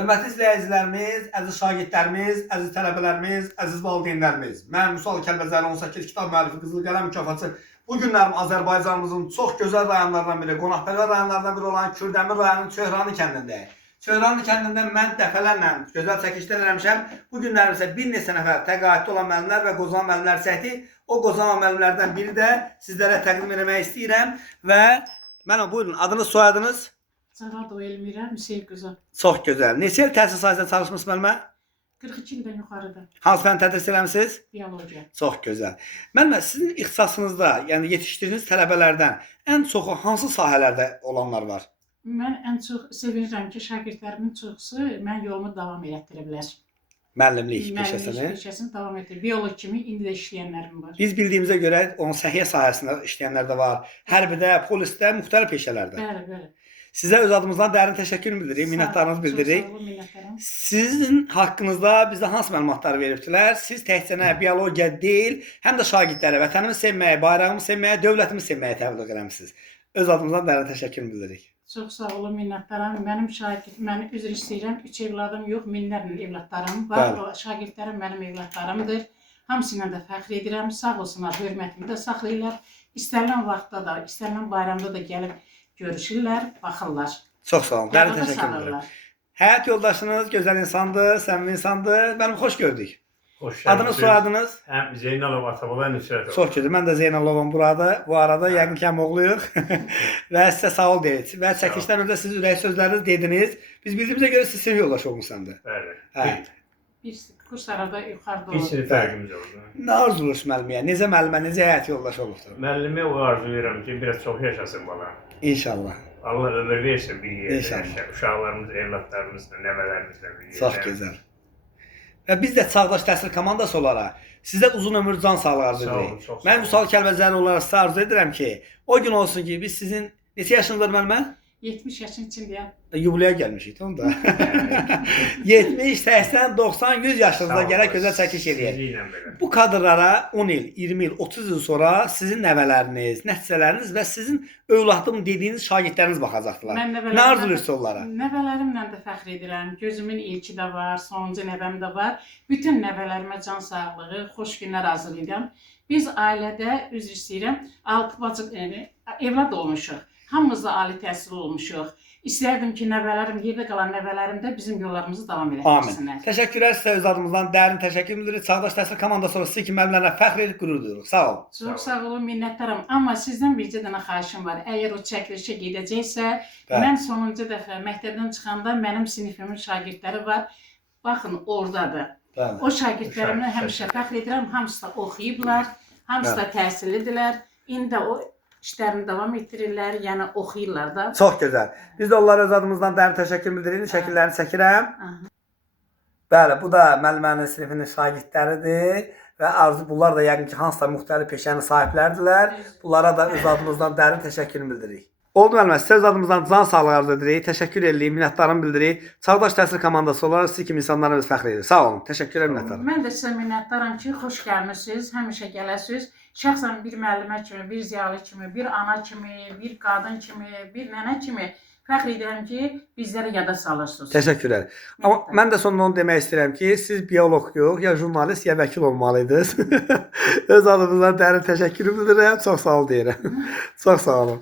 Hörmətli izləyicilərimiz, əziz şagirdlərimiz, əziz tələbələrimiz, əziz valideynlərimiz. Mən Vüsal Kəlbəcəri 18 kitab müəllifi Qızıl Qələm mükafatçı. Bu günlərim Azərbaycanımızın çox gözəl rayonlarından biri, Qonaqpəvər rayonlarından biri olan Kürdəmir rayonunun Çöhrani kəndindəyik. Çöhrani kəndindən mən dəfələrlə gözəl çəkilişlər eləmişəm. Bu günlərim isə bir neçə nəfər təqaüddə olan müəllimlər və qozaman müəllimlər çəkdi. O qozaman müəllimlərdən biri də sizlərə təqdim etmək istəyirəm və mənə buyurun, adınız, soyadınız? Cavad Elmira Hüseyin qızı. Çox gözəl. Neçə il təhsil sahəsində çalışmısınız müəllimə? 42 ildən yuxarıda. Hansı fən tədris eləmisiniz? Biologiya. Çox gözəl. Müəllimə, sizin ixtisasınızda, yəni yetişdirdiyiniz tələbələrdən ən çoxu hansı sahələrdə olanlar var? Mən ən çox sevinirəm ki, şagirdlərimin çoxusu mən yolumu davam etdiriblər. Müəllimlik peşəsini. Müəllimlik peşəsini davam etdirib. Bioloq kimi indi də işləyənlərim var. Biz bildiyimizə görə onun səhiyyə sahəsində işləyənlər də var. Hərbidə, polisdə, müxtəlif peşələrdə. Bəli, bəli. Sizə öz adımızdan dərin təşəkkür bildiririk, minnətdarlığımızı bildiririk. Çox sağ olun, minnətdaram. Sizin haqqınızda bizə hansı məlumatları veribdilər? Siz təkcə biologiya deyil, həm də şagirdlərə vətənimizi sevməyə, bayrağımızı sevməyə, dövlətimizi sevməyə təbliğ eləmisiniz. Öz adımızdan dərin təşəkkür bildiririk. Çox sağ olun, minnətdaram. Mənim şagirdlərim, üzr istəyirəm, 3 evladım yox, minlərlə evladlarım var. O şagirdlərim mənim evladlarımdır. Hamısına da fəxr edirəm. Sağ olsunlar, hörmətimi də saxlayırlar. İstənilən vaxtda da, istənilən bayramda da gəlib görüşürlər, baxırlar. Çox sağ olun, dərin Yanında təşəkkür ederim. salırlar. Həyat yoldaşınız gözəl insandır, səmimi insandır. Mənim xoş gördük. Hoş Adınız, geldiniz. soyadınız? Hem Zeynalov Atabala Nusret. Çox gözəl. Mən də Zeynalov burada. Bu arada yəqin ki, oğluyuq. Və sizə sağ ol deyirik. Və çəkilişdən öncə siz ürək sözləriniz dediniz. Biz bildiyimizə görə siz sinif yoldaşı olmusunuz. Bəli. Hə. Bir kurs arada yuxarıda Bir olur. sınıf fərqimiz oldu. Nə arzulursunuz müəlliməyə? Necə müəllimə, necə həyat yoldaşı olubdur? Müəllimi o arzulayıram ki, biraz çox yaşasın bala. İnşallah. Allah ömür versin bir yerdə. İnşallah. yaşa. Uşaqlarımız, evlatlarımızla, nəvələrimizlə bir yerdə. Çox gözəl. Və biz də Çağdaş Təhsil komandası olaraq sizə uzun ömür, can sağlığı arzu Sağ olun, edirik. çox sağ Mən olun. Vüsal Kəlbəcəri olaraq sizə arzu edirəm ki, o gün olsun ki, biz sizin neçə yaşınız var müəllimə? 70 yaşın içindəyəm. Yubileyə gəlmişik onda. 70, 80, 90, 100 yaşınızda gərək gözəl çəkiş eləyək. Sizliklə belə. Bu kadrlara 10 il, 20 il, 30 il sonra sizin nəvələriniz, nəticələriniz və sizin övladım dediyiniz şagirdləriniz baxacaqdılar. Nə arzulursunuz onlara? Nəvələrimlə də fəxr edirəm. Gözümün ilki də var, sonuncu nəvəm də var. Bütün nəvələrimə can sağlığı, xoş günlər arzulayıram. Biz ailədə, üzr istəyirəm, 6 bacı, evlad olmuşuq. Hamımız da ali təhsil olmuşuq. İstərdim ki, nəvələrim, yerdə qalan nəvələrim də bizim yollarımızı davam Amin. etdirsinlər. Təşəkkürlər sizə öz adımızdan dərin təşəkkür bildiririk. Çağdaş Təhsil komandası olaraq sizi kimi müəllimlərlə fəxr edib qürur duyuruq. Sağ olun. Çox sağ olun, minnətdaram. Amma sizdən bircə dənə xahişim var. Əgər o çəkilişə gedəcəksə, Bəli. mən sonuncu dəfə məktəbdən çıxanda mənim sinifimin şagirdləri var. Baxın, oradadır. Bəli. O şagirdlərimlə həmişə fəxr edirəm. Hamısı da oxuyublar, hamısı da təhsillidirlər. İndi də o işlərini davam etdirirlər, yəni oxuyurlar da. Çox gözəl. Biz də onlara öz adımızdan dərin təşəkkür bildiririk. Şəkillərini çəkirəm. Bəli, bu da müəllimənin sinifinin şagirdləridir və bunlar da yəqin ki, hansısa müxtəlif peşənin sahibləridirlər. Bunlara da öz adımızdan dərin təşəkkür bildiririk. Oldu müəllimə, sizə öz adımızdan can sağlığı arzu edirik, təşəkkür edirik, minnətdarım bildiririk. Çağdaş Təhsil komandası olaraq siz kimi insanlara biz fəxr edirik. Sağ olun, təşəkkürlər, minnətdarım. Mən də sizə minnətdaram ki, xoş gəlmisiniz, həmişə gələsiniz. Şəxsən bir müəllimə kimi, bir ziyalı kimi, bir ana kimi, bir qadın kimi, bir nənə kimi fəxr edirəm ki, bizləri yada salırsınız. Təşəkkürlər. Amma mən də sonunda onu demək istəyirəm ki, siz bioloq yox, ya jurnalist, ya vəkil olmalıydınız. Öz adımızdan dərin təşəkkür bildirirəm. Çox sağ ol deyirəm. Çox sağ olun.